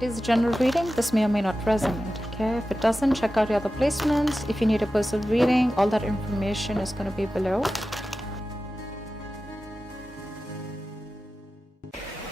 It is a general reading. This may or may not resonate. Okay, if it doesn't, check out your other placements. If you need a personal reading, all that information is going to be below.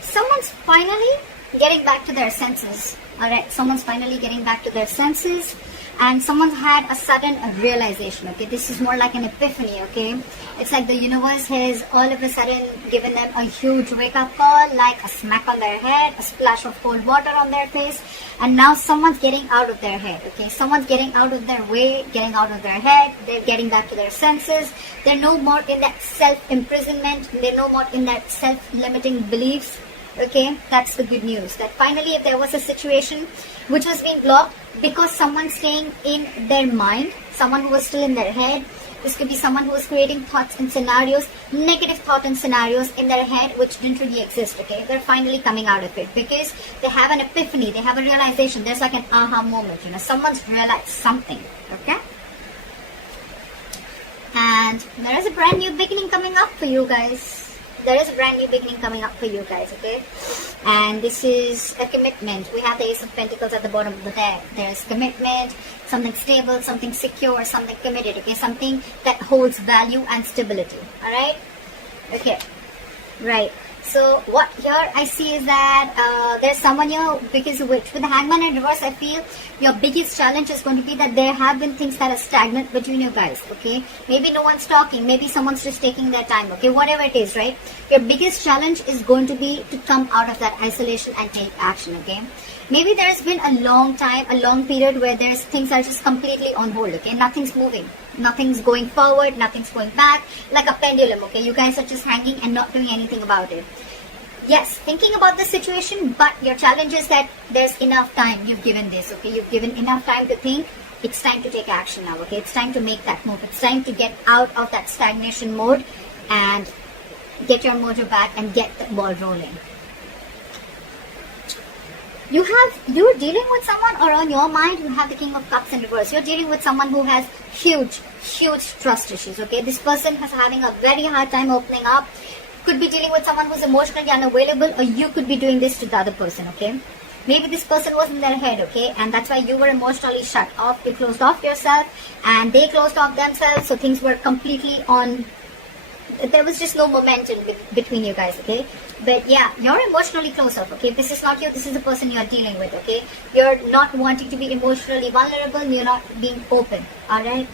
Someone's finally getting back to their senses. Alright, someone's finally getting back to their senses, and someone's had a sudden realization. Okay, this is more like an epiphany. Okay, it's like the universe has all of a sudden given them a huge wake-up call, like a smack on their head, a splash of cold water on their face, and now someone's getting out of their head. Okay, someone's getting out of their way, getting out of their head. They're getting back to their senses. They're no more in that self-imprisonment. They're no more in that self-limiting beliefs. Okay, that's the good news. That finally, if there was a situation which was being blocked because someone's staying in their mind, someone who was still in their head, this could be someone who was creating thoughts and scenarios, negative thoughts and scenarios in their head which didn't really exist. Okay, they're finally coming out of it because they have an epiphany, they have a realization. There's like an aha moment, you know, someone's realized something. Okay, and there is a brand new beginning coming up for you guys. There is a brand new beginning coming up for you guys, okay? And this is a commitment. We have the Ace of Pentacles at the bottom of the deck. There's commitment, something stable, something secure, something committed, okay? Something that holds value and stability, alright? Okay, right. So what here I see is that there's someone here, because of which with the Hangman in reverse, I feel your biggest challenge is going to be that there have been things that are stagnant between you guys, okay? Maybe no one's talking, maybe someone's just taking their time, okay? Whatever it is, right? Your biggest challenge is going to be to come out of that isolation and take action, okay? Maybe there's been a long time, a long period where there's things are just completely on hold, okay? Nothing's moving. Nothing's going forward, nothing's going back, like a pendulum, okay? You guys are just hanging and not doing anything about it. Yes, thinking about the situation, but your challenge is that there's enough time you've given this, okay? You've given enough time to think. It's time to take action now, okay? It's time to make that move. It's time to get out of that stagnation mode and get your mojo back and get the ball rolling. You're dealing with someone, or on your mind you have the King of Cups in reverse. You're dealing with someone who has huge trust issues, okay? This person is having a very hard time opening up. Could be dealing with someone who's emotionally unavailable, or you could be doing this to the other person, okay? Maybe this person was in their head, okay? And that's why you were emotionally shut off. You closed off yourself and they closed off themselves. So things were completely on. There was just no momentum between you guys, okay? But yeah, you're emotionally closed off, okay? This is not you. This is the person you're dealing with, okay? You're not wanting to be emotionally vulnerable. You're not being open, all right?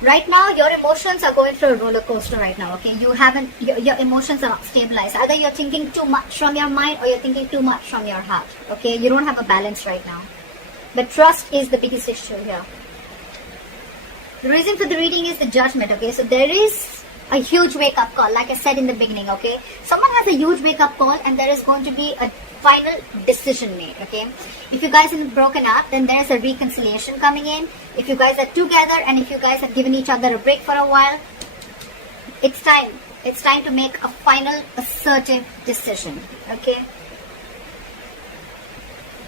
Right now, your emotions are going through a roller coaster right now, okay? Your emotions are not stabilized. Either you're thinking too much from your mind or you're thinking too much from your heart, okay? You don't have a balance right now. But trust is the biggest issue here. The reason for the reading is the Judgment, okay? So there is a huge wake-up call, like I said in the beginning, okay? Someone has a huge wake-up call and there is going to be a final decision made, okay? If you guys have broken up, then there's a reconciliation coming in. If you guys are together and if you guys have given each other a break for a while, it's time. It's time to make a final assertive decision, okay?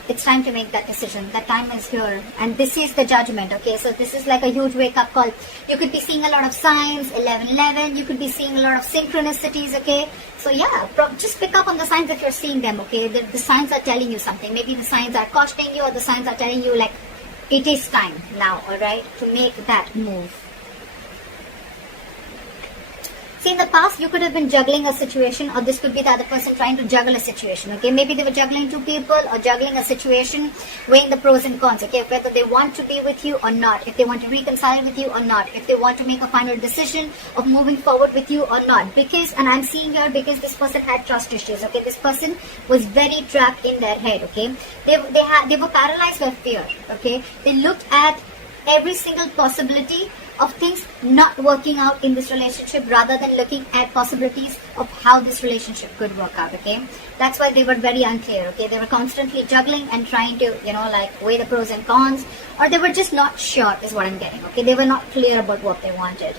It's time to make that decision. That time is here. And this is the Judgment, okay? So this is like a huge wake-up call. You could be seeing a lot of signs, 11-11. You could be seeing a lot of synchronicities, okay? So yeah, just pick up on the signs if you're seeing them, okay? The signs are telling you something. Maybe the signs are cautioning you, or the signs are telling you like, it is time now, alright? To make that move. See, in the past, you could have been juggling a situation, or this could be the other person trying to juggle a situation, okay? Maybe they were juggling two people or juggling a situation, weighing the pros and cons, okay? Whether they want to be with you or not, if they want to reconcile with you or not, if they want to make a final decision of moving forward with you or not. Because, and I'm seeing here, because this person had trust issues, okay? This person was very trapped in their head, okay? They were paralyzed by fear, okay? They looked at every single possibility of things not working out in this relationship rather than looking at possibilities of how this relationship could work out, okay? That's why they were very unclear, okay? They were constantly juggling and trying to, you know, like weigh the pros and cons, or they were just not sure is what I'm getting, okay? They were not clear about what they wanted.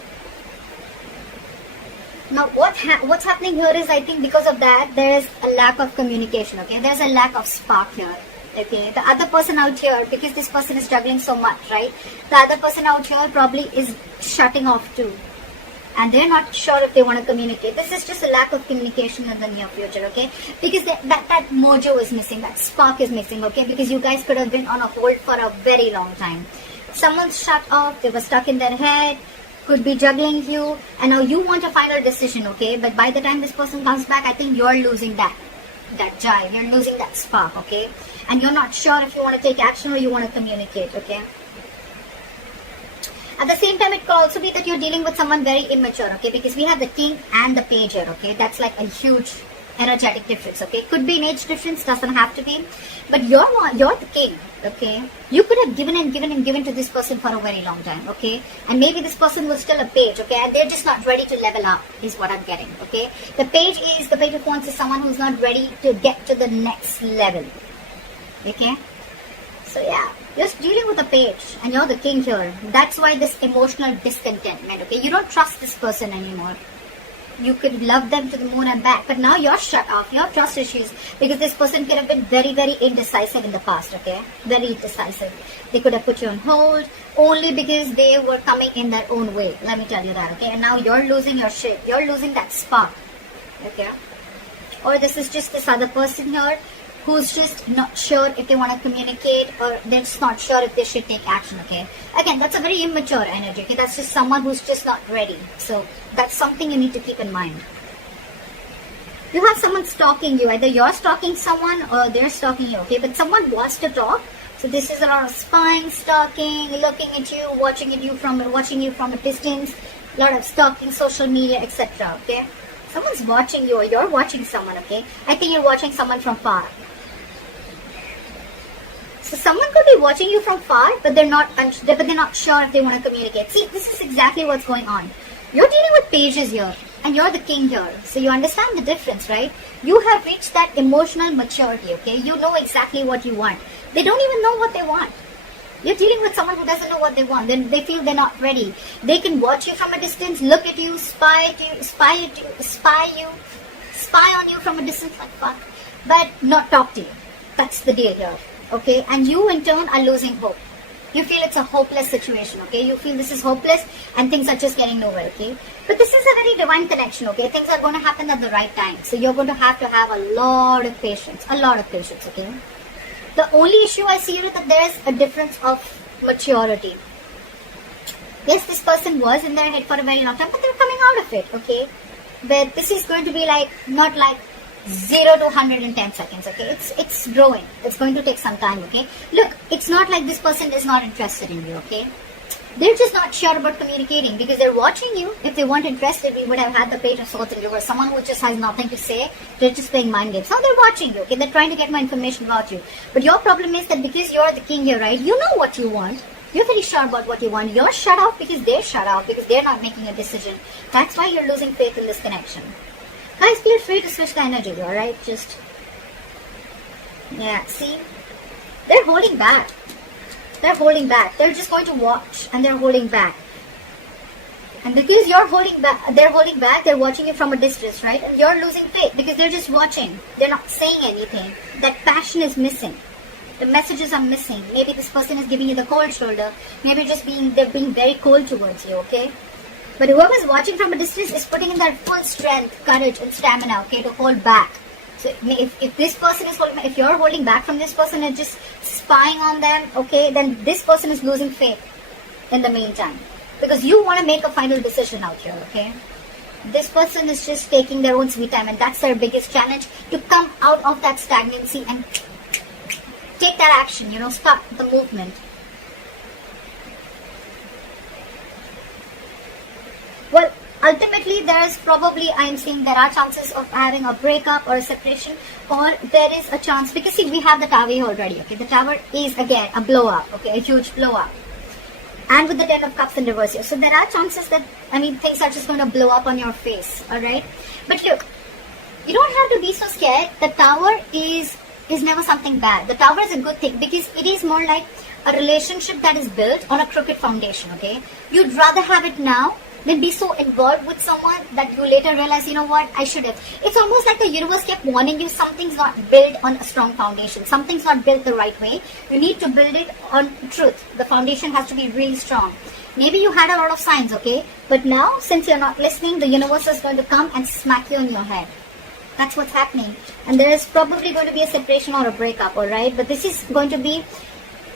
Now, what's happening here is, I think because of that, there is a lack of communication, okay? There's a lack of spark here. Okay, the other person out here, because this person is struggling so much, right? The other person out here probably is shutting off too. and they're not sure if they want to communicate. This is just a lack of communication in the near future, okay? Because that mojo is missing, that spark is missing, okay? Because you guys could have been on a hold for a very long time. Someone's shut off, they were stuck in their head, could be juggling you, and now you want a final decision, okay? But by the time this person comes back, I think you're losing that jive, you're losing that spark, okay? And you're not sure if you want to take action or you want to communicate, okay? At the same time, it could also be that you're dealing with someone very immature, okay? Because we have the king and the page here, okay? That's like a huge energetic difference, okay? Could be an age difference, doesn't have to be. But you're the king, okay? You could have given to this person for a very long time, okay? And maybe this person was still a page, okay? And they're just not ready to level up, is what I'm getting, okay? The page of wands is someone who's not ready to get to the next level, okay? So yeah, you're dealing with a page and you're the king here. That's why this emotional discontentment, okay? You don't trust this person anymore. You could love them to the moon and back, but now you're shut off. You have trust issues because this person could have been very, very indecisive in the past, okay? Very indecisive. They could have put you on hold only because they were coming in their own way. Let me tell you that, okay? And now you're losing your shit. You're losing that spark, okay? Or this is just this other person here who's just not sure if they want to communicate, or they're just not sure if they should take action, okay? Again, that's a very immature energy, okay? That's just someone who's just not ready. So that's something you need to keep in mind. You have someone stalking you. Either you're stalking someone or they're stalking you, okay? But someone wants to talk. So this is a lot of spying, stalking, looking at you, watching you from a distance, a lot of stalking, social media, etc., okay? Someone's watching you or you're watching someone, okay? I think you're watching someone from far. So someone could be watching you from far, but they're not sure if they want to communicate. See, this is exactly what's going on. You're dealing with pages here, and you're the king here. So you understand the difference, right? You have reached that emotional maturity, okay? You know exactly what you want. They don't even know what they want. You're dealing with someone who doesn't know what they want. Then they feel they're not ready. They can watch you from a distance, look at you, spy on you from a distance like fuck, but not talk to you. That's the deal here. Okay, and you in turn are losing hope. You feel it's a hopeless situation, okay? You feel this is hopeless and things are just getting nowhere, okay? But this is a very divine connection, okay? Things are going to happen at the right time. So you're going to have a lot of patience, okay? The only issue I see is that there is a difference of maturity. Yes, this person was in their head for a very long time, but they're coming out of it, okay? But this is going to be like, not like 0 to 100 in 10 seconds, okay? It's growing. It's going to take some time, okay? Look, it's not like this person is not interested in you, okay? They're just not sure about communicating because they're watching you. If they weren't interested, we would have had the page of swords in reverse. Someone who just has nothing to say, they're just playing mind games. Now they're watching you, okay? They're trying to get more information about you. But your problem is that because you're the king here, right? You know what you want. You're very sure about what you want. You're shut off because they're shut off because they're not making a decision. That's why you're losing faith in this connection. Guys, feel free to switch the energy, alright? Just, yeah, see? They're holding back. They're holding back. They're just going to watch and they're holding back. And because you're holding back, they're watching you from a distance, right? And you're losing faith because they're just watching. They're not saying anything. That passion is missing. The messages are missing. Maybe this person is giving you the cold shoulder. Maybe they're being very cold towards you, okay? But whoever's watching from a distance is putting in their full strength, courage, and stamina, okay, to hold back. So if this person is if you're holding back from this person and just spying on them, okay, then this person is losing faith in the meantime. Because you want to make a final decision out here, okay? This person is just taking their own sweet time, and that's their biggest challenge, to come out of that stagnancy and take that action, start the movement. Well, ultimately, I'm saying there are chances of having a breakup or a separation, or there is a chance, because see, we have the tower here already, okay? The tower is, again, a blow up, okay? A huge blow up. And with the 10 of Cups in reverse here. So there are chances that, things are just going to blow up on your face, alright? But look, you don't have to be so scared. The tower is never something bad. The tower is a good thing because it is more like a relationship that is built on a crooked foundation, okay? You'd rather have it now then be so involved with someone that you later realize, you know what, I should have. It's almost like the universe kept warning you, something's not built on a strong foundation. Something's not built the right way. You need to build it on truth. The foundation has to be really strong. Maybe you had a lot of signs, okay? But now, since you're not listening, the universe is going to come and smack you on your head. That's what's happening. And there is probably going to be a separation or a breakup, alright? But this is going to be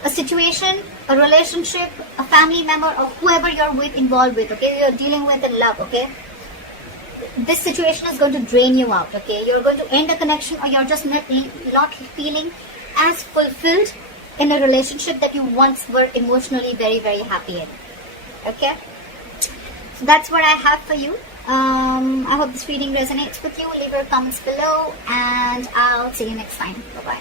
a situation, a relationship, a family member, or whoever you're with, involved with, okay? You're dealing with in love, okay? This situation is going to drain you out, okay? You're going to end a connection, or you're just not feeling as fulfilled in a relationship that you once were emotionally very, very happy in. Okay? So that's what I have for you. I hope this reading resonates with you. Leave your comments below, and I'll see you next time. Bye-bye.